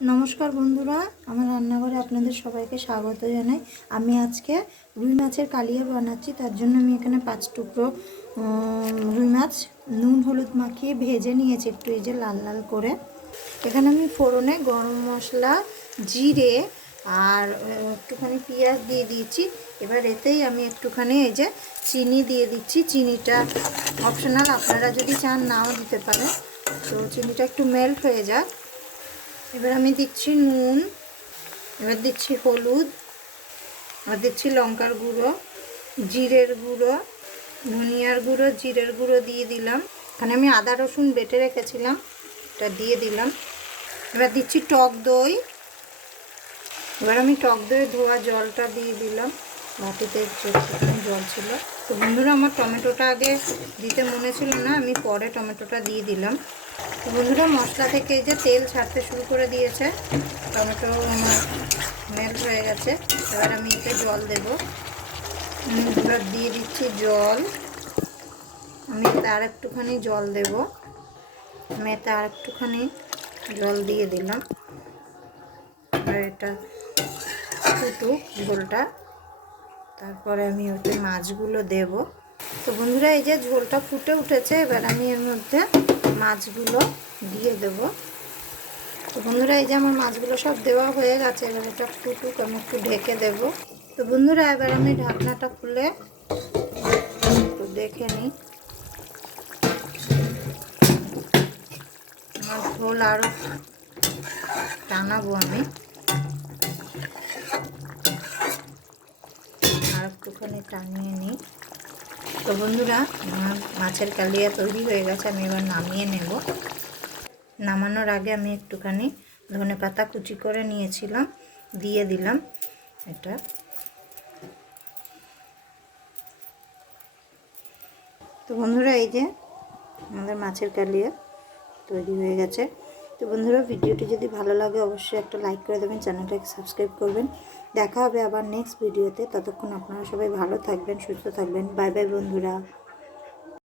নমস্কার বন্ধুরা, আমার রান্নাঘরে আপনাদের সবাইকে স্বাগত জানাই। আমি আজকে রুই মাছের কালিয়া বানাচ্ছি। তার জন্য আমি এখানে 5 টুকরো রুই মাছ নুন হলুদ মাখিয়ে ভেজে নিয়েছি একটু, এই যে লাল লাল করে। এখানে আমি ফোড়নে গরম মশলা, জিরে আর একটুখানি পেঁয়াজ দিয়ে দিয়েছি। এবার এতেই আমি একটুখানি এই যে চিনি দিয়ে দিচ্ছি। চিনিটা অপশনাল, আপনারা যদি চান নাও দিতে পারেন। তো চিনিটা একটু মেল্ট হয়ে যাক। এবার আমি দিচ্ছি নুন, এবার দিচ্ছি হলুদ, এবার দিচ্ছি লঙ্কার গুঁড়ো, জিরের গুঁড়ো, ধনিয়ার গুঁড়ো, জিরের গুঁড়ো দিয়ে দিলাম। এখানে আমি আদা রসুন বেটে রেখেছিলাম, এটা দিয়ে দিলাম। এবার দিচ্ছি টক দই। এবার আমি টক দই ধোয়া জলটা দিয়ে দিলাম, বাটিতে জল ছিল। তো বন্ধুরা, আমার টমেটোটা আগে দিতে মনে ছিল না, আমি পরে টমেটোটা দিয়ে দিলাম। তো বন্ধুরা, মশলা থেকে এই যে তেল ছাড়তে শুরু করে দিয়েছে, টমেটো আমার মেল্ট হয়ে গেছে। এবার আমি এতে জল দেব। এবার দিয়ে দিচ্ছি জল। আমি তার একটুখানি জল দেব। আমি এতে আর একটুখানি জল দিয়ে দিলাম। এবার এটা ফুটুক ঝোলটা, তারপরে আমি ওতে মাছগুলো দেব। তো বন্ধুরা, এই যে ঝোলটা ফুটে উঠেছে, এবার আমি এর মধ্যে মাছগুলো দিয়ে দেব। তো বন্ধুরা, এই যে আমার মাছগুলো সব দেওয়া হয়ে গেছে। এবার এটা ফুটুক, আমি একটু ঢেকে দেব। তো বন্ধুরা, এবার আমি ঢাকনাটা খুলে একটু দেখে নিই। আমার ঝোল আরও টানাবো আমি, আর একটুখানি টানিয়ে নিই। তো বন্ধুরা, আমার মাছের কালিয়া তৈরি হয়ে গেছে। আমি এবার নামিয়ে নেব। নামানোর আগে আমি একটুখানি ধনেপাতা কুচি করে নিয়েছিলাম, দিয়ে দিলাম এটা। তো বন্ধুরা, এই যে আমাদের মাছের কালিয়া তৈরি হয়ে গেছে। তো বন্ধুরা, ভিডিওটি যদি ভালো লাগে অবশ্যই একটা লাইক করে দেবেন, চ্যানেলটাকে সাবস্ক্রাইব করবেন। দেখা হবে আবার নেক্সট ভিডিওতে। ততক্ষণ আপনারা সবাই ভালো থাকবেন, সুস্থ থাকবেন। বাই বাই বন্ধুরা।